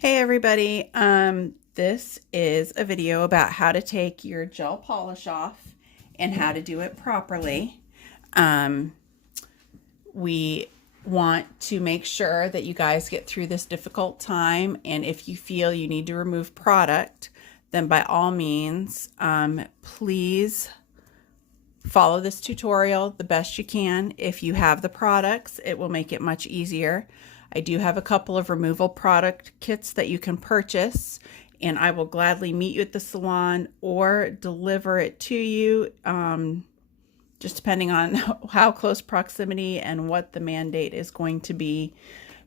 Hey everybody, this is a video about how to take your gel polish off and how to do it properly. Um, we want to make sure that you guys get through this difficult time, and if you feel you need to remove product, then by all means, please follow this tutorial the best you can. If you have the products, it will make it much easier. I do have a couple of removal product kits that you can purchase, and I will gladly meet you at the salon or deliver it to you, just depending on how close proximity and what the mandate is going to be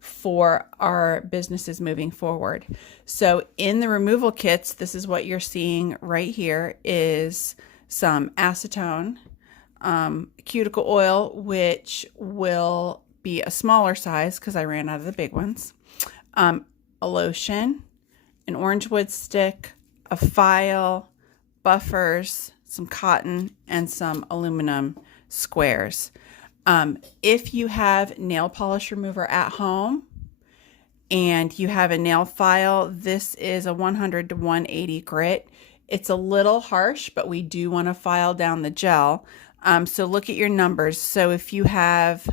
for our businesses moving forward. So in the removal kits, this is what you're seeing right here is some acetone, cuticle oil, which will be a smaller size because I ran out of the big ones, a lotion, an orange wood stick, a file, buffers, some cotton, and some aluminum squares. If you have nail polish remover at home and you have a nail file, this is a 100 to 180 grit. It's a little harsh, but we do want to file down the gel. So look at your numbers. So if you have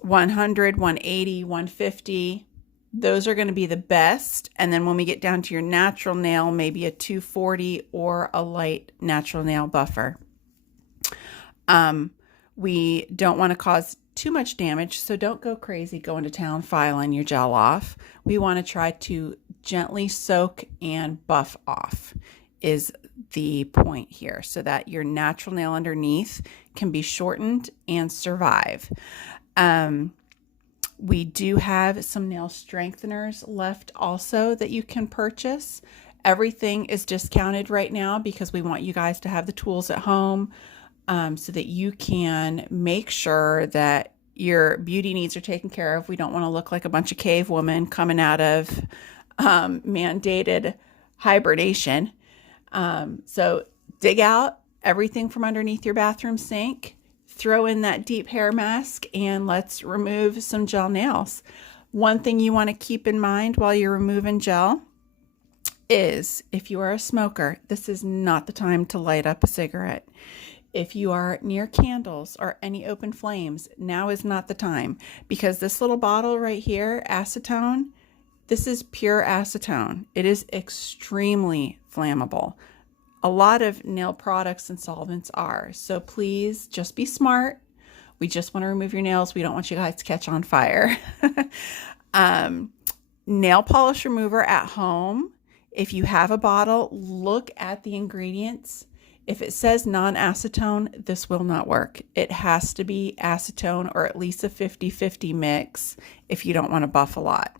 100, 180, 150, those are going to be the best. And then when we get down to your natural nail, maybe a 240 or a light natural nail buffer. We don't want to cause too much damage, so don't go crazy going to town filing your gel off. We want to try to gently soak and buff off is the point here, so that your natural nail underneath can be shortened and survive. We do have some nail strengtheners left also that you can purchase. Everything is discounted right now because we want you guys to have the tools at home, so that you can make sure that your beauty needs are taken care of. We don't want to look like a bunch of cave women coming out of mandated hibernation. So dig out everything from underneath your bathroom sink, throw in that deep hair mask, and let's remove some gel nails. One thing you want to keep in mind while you're removing gel is if you are a smoker, this is not the time to light up a cigarette. If you are near candles or any open flames, now is not the time, because this little bottle right here, acetone, this is pure acetone. It is extremely flammable. A lot of nail products and solvents are. So please just be smart. We just want to remove your nails. We don't want you guys to catch on fire. Nail polish remover at home. If you have a bottle, look at the ingredients. If it says non-acetone, this will not work. It has to be acetone or at least a 50-50 mix if you don't want to buff a lot.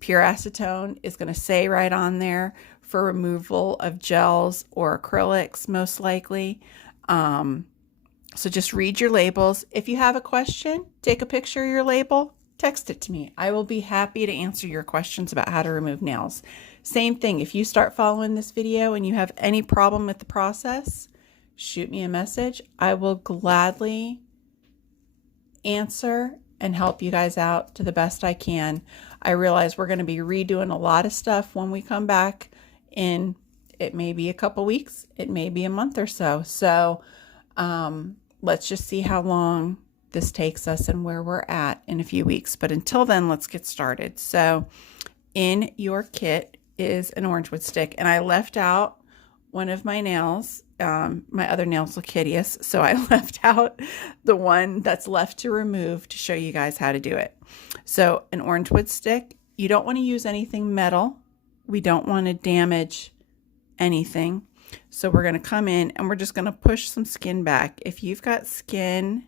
Pure acetone is going to say right on there for removal of gels or acrylics, most likely. So just read your labels. If you have a question, take a picture of your label, text it to me. I will be happy to answer your questions about how to remove nails. Same thing, if you start following this video and you have any problem with the process, shoot me a message. I will gladly answer and help you guys out to the best I can. I realize we're going to be redoing a lot of stuff when we come back in, it may be a couple weeks, it may be a month or so. So let's just see how long this takes us and where we're at in a few weeks. But until then, let's get started. So in your kit is an orange wood stick, and I left out one of my nails. My other nails look hideous, so I left out the one that's left to remove to show you guys how to do it. So an orange wood stick, you don't want to use anything metal. We don't want to damage anything. So we're going to come in and we're just going to push some skin back. If you've got skin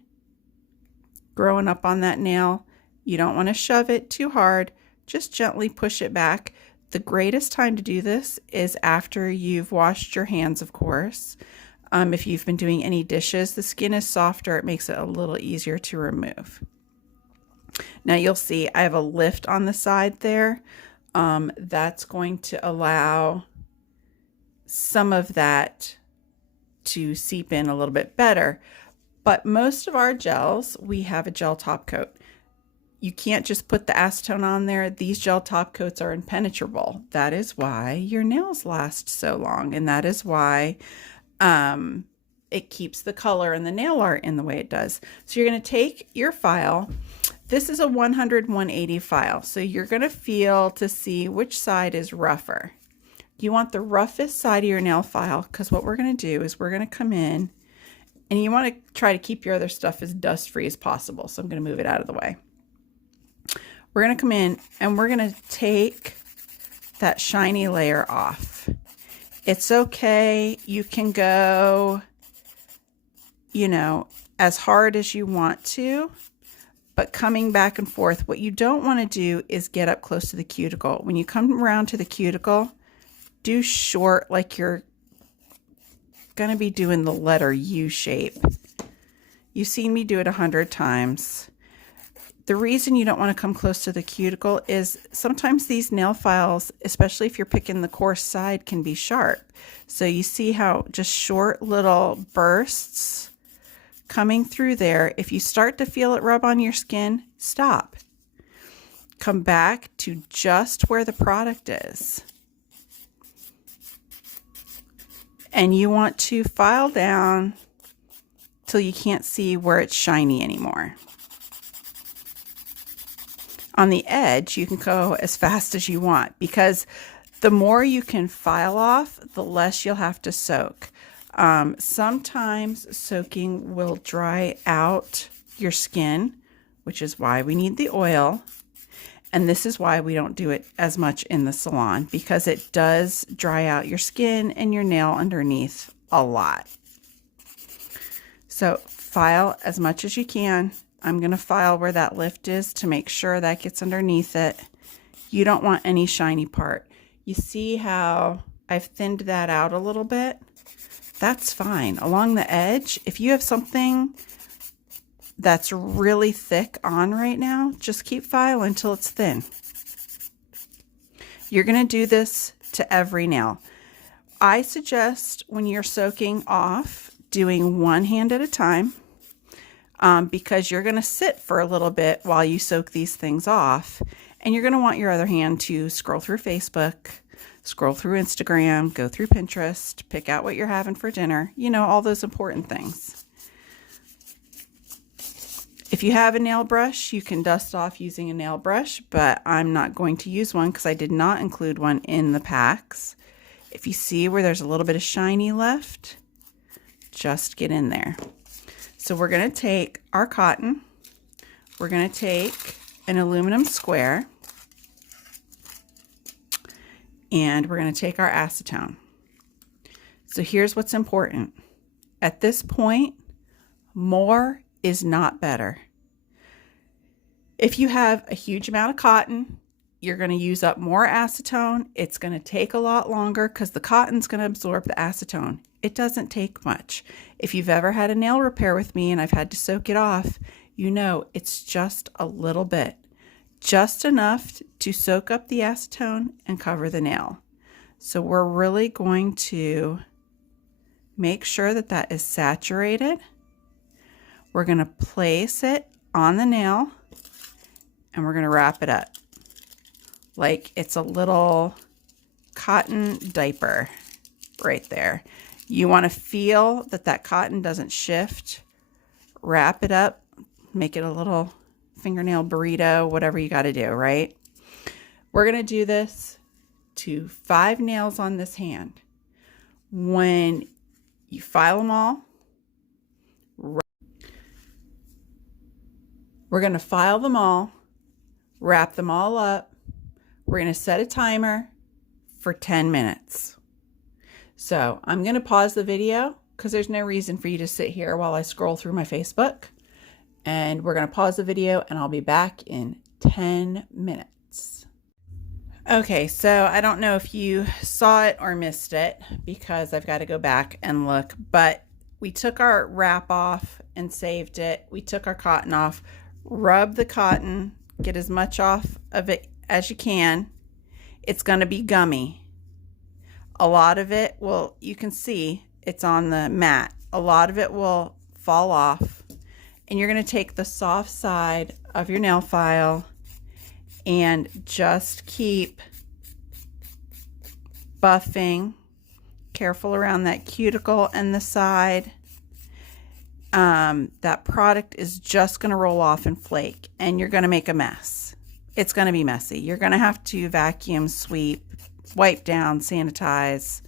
growing up on that nail, you don't want to shove it too hard. Just gently push it back. The greatest time to do this is after you've washed your hands, of course. If you've been doing any dishes, the skin is softer. It makes it a little easier to remove. Now you'll see I have a lift on the side there. That's going to allow some of that to seep in a little bit better. But most of our gels, we have a gel top coat. you can't just put the acetone on there. These gel top coats are impenetrable. That is why your nails last so long. And that is why it keeps the color and the nail art in the way it does. So you're going to take your file. This is a 100/180 file. So you're going to feel to see which side is rougher. You want the roughest side of your nail file, because what we're going to do is we're going to come in, and you want to try to keep your other stuff as dust free as possible. So I'm going to move it out of the way. We're going to come in and we're going to take that shiny layer off. It's okay. You can go, you know, as hard as you want to, but coming back and forth. What you don't want to do is get up close to the cuticle. When you come around to the cuticle, do short, like you're going to be doing the letter U shape. You've seen me do it 100 times. The reason you don't want to come close to the cuticle is sometimes these nail files, especially if you're picking the coarse side, can be sharp. So you see how just short little bursts coming through there. If you start to feel it rub on your skin, stop. Come back to just where the product is. And you want to file down till you can't see where it's shiny anymore. On the edge, you can go as fast as you want, because the more you can file off, the less you'll have to soak. Sometimes soaking will dry out your skin, which is why we need the oil. And this is why we don't do it as much in the salon, because it does dry out your skin and your nail underneath a lot. So file as much as you can. I'm going to file where that lift is to make sure that gets underneath it. You don't want any shiny part. You see how I've thinned that out a little bit? That's fine. Along the edge, if you have something that's really thick on right now, just keep filing until it's thin. You're going to do this to every nail. I suggest when you're soaking off, doing one hand at a time, because you're going to sit for a little bit while you soak these things off, and you're going to want your other hand to scroll through Facebook, scroll through Instagram, go through Pinterest, pick out what you're having for dinner, you know, all those important things. If you have a nail brush, you can dust off using a nail brush, but I'm not going to use one because I did not include one in the packs. If you see where there's a little bit of shiny left, just get in there. So we're going to take our cotton, we're going to take an aluminum square, and we're going to take our acetone. So here's what's important. At this point, more is not better. If you have a huge amount of cotton, you're going to use up more acetone. It's going to take a lot longer because the cotton's going to absorb the acetone. It doesn't take much. If you've ever had a nail repair with me and I've had to soak it off, you know it's just a little bit. Just enough to soak up the acetone and cover the nail. So we're really going to make sure that that is saturated. We're going to place it on the nail and we're going to wrap it up like it's a little cotton diaper right there. You want to feel that that cotton doesn't shift. Wrap it up, make it a little fingernail burrito, whatever you got to do, right? We're going to do this to 5 nails on this hand. When you file them all, we're going to file them all, wrap them all up. We're going to set a timer for 10 minutes. So I'm going to pause the video because there's no reason for you to sit here while I scroll through my Facebook. And we're going to pause the video and I'll be back in 10 minutes. Okay, so I don't know if you saw it or missed it because I've got to go back and look, but we took our wrap off and saved it. We took our cotton off, rub the cotton, get as much off of it as you can. It's going to be gummy. A lot of it will, you can see it's on the mat. A lot of it will fall off. And you're going to take the soft side of your nail file and just keep buffing. Careful around that cuticle and the side. That product is just going to roll off and flake, and you're going to make a mess. It's going to be messy. You're going to have to vacuum, sweep, wipe down, sanitize,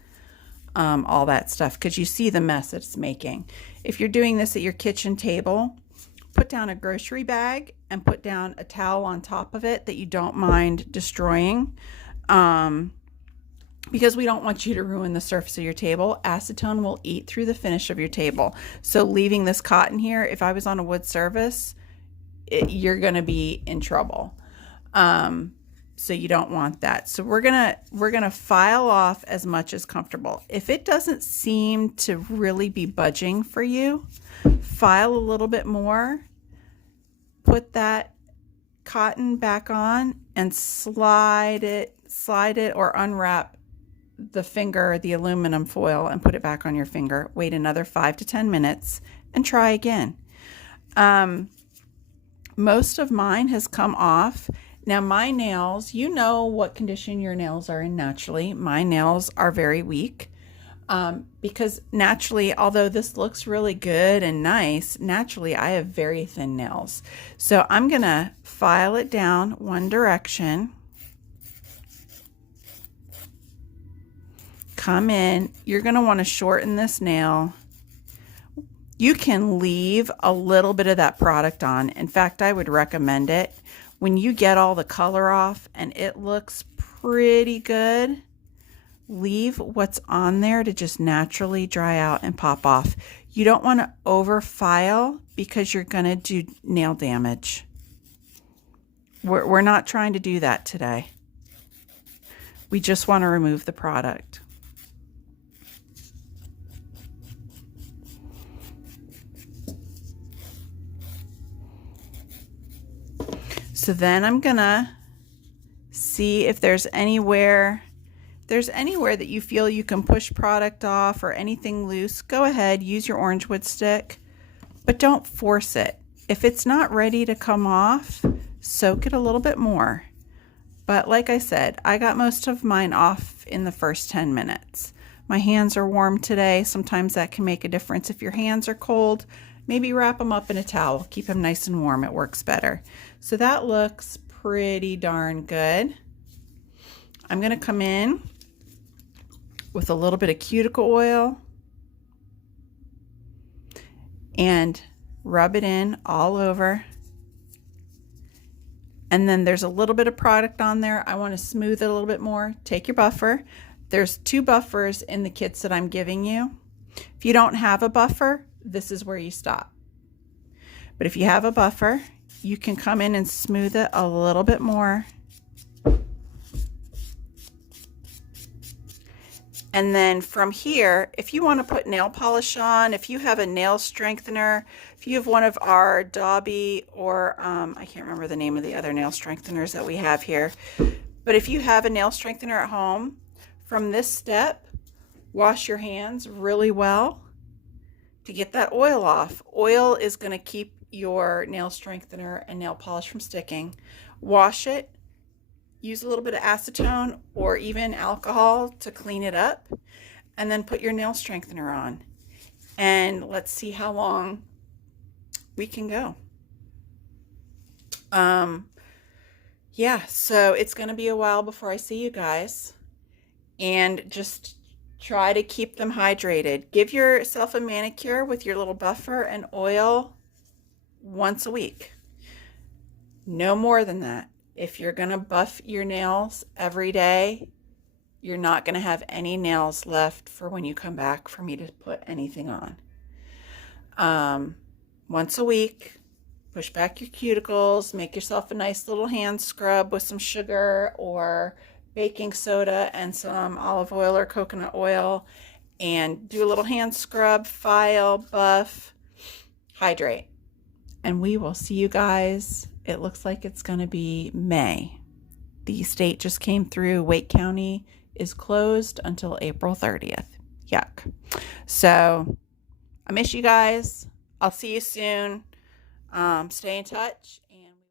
all that stuff, because you see the mess it's making. If you're doing this at your kitchen table, put down a grocery bag and put down a towel on top of it that you don't mind destroying, because we don't want you to ruin the surface of your table. Acetone will eat through the finish of your table. So leaving this cotton here, if I was on a wood surface, you're going to be in trouble. So you don't want that. So we're gonna file off as much as comfortable. If it doesn't seem to really be budging for you, file a little bit more, put that cotton back on and slide it or unwrap the finger, the aluminum foil, and put it back on your finger. Wait another 5 to 10 minutes and try again. Most of mine has come off. Now my nails, you know what condition your nails are in naturally. My nails are very weak because naturally, although this looks really good and nice, naturally I have very thin nails. So I'm going to file it down one direction. Come in. You're going to want to shorten this nail. You can leave a little bit of that product on. In fact, I would recommend it. When you get all the color off and it looks pretty good, leave what's on there to just naturally dry out and pop off. You don't want to over file because you're going to do nail damage. We're not trying to do that today. We just want to remove the product. So then I'm gonna see if there's anywhere that you feel you can push product off or anything loose. Go ahead, use your orange wood stick, but don't force it. If it's not ready to come off, soak it a little bit more. But like I said, I got most of mine off in the first 10 minutes. My hands are warm today. Sometimes that can make a difference. If your hands are cold, maybe wrap them up in a towel. Keep them nice and warm. It works better. So that looks pretty darn good. I'm going to come in with a little bit of cuticle oil and rub it in all over. And then there's a little bit of product on there. I want to smooth it a little bit more. Take your buffer. There's 2 buffers in the kits that I'm giving you. If you don't have a buffer, this is where you stop. But if you have a buffer, you can come in and smooth it a little bit more. And then from here, if you want to put nail polish on, if you have a nail strengthener, if you have one of our Dobby or I can't remember the name of the other nail strengtheners that we have here, but if you have a nail strengthener at home, from this step, wash your hands really well to get that oil off. Oil is going to keep your nail strengthener and nail polish from sticking. Wash it. Use a little bit of acetone or even alcohol to clean it up, and then put your nail strengthener on. And let's see how long we can go. Yeah, so it's going to be a while before I see you guys. And just try to keep them hydrated. Give yourself a manicure with your little buffer and oil once a week. No more than that. If you're going to buff your nails every day, you're not going to have any nails left for when you come back for me to put anything on. Once a week, push back your cuticles, make yourself a nice little hand scrub with some sugar or baking soda and some olive oil or coconut oil, and do a little hand scrub, file, buff, hydrate. And we will see you guys. It looks like it's going to be May. The state just came through. Wake County is closed until April 30th. Yuck. So I miss you guys. I'll see you soon. Stay in touch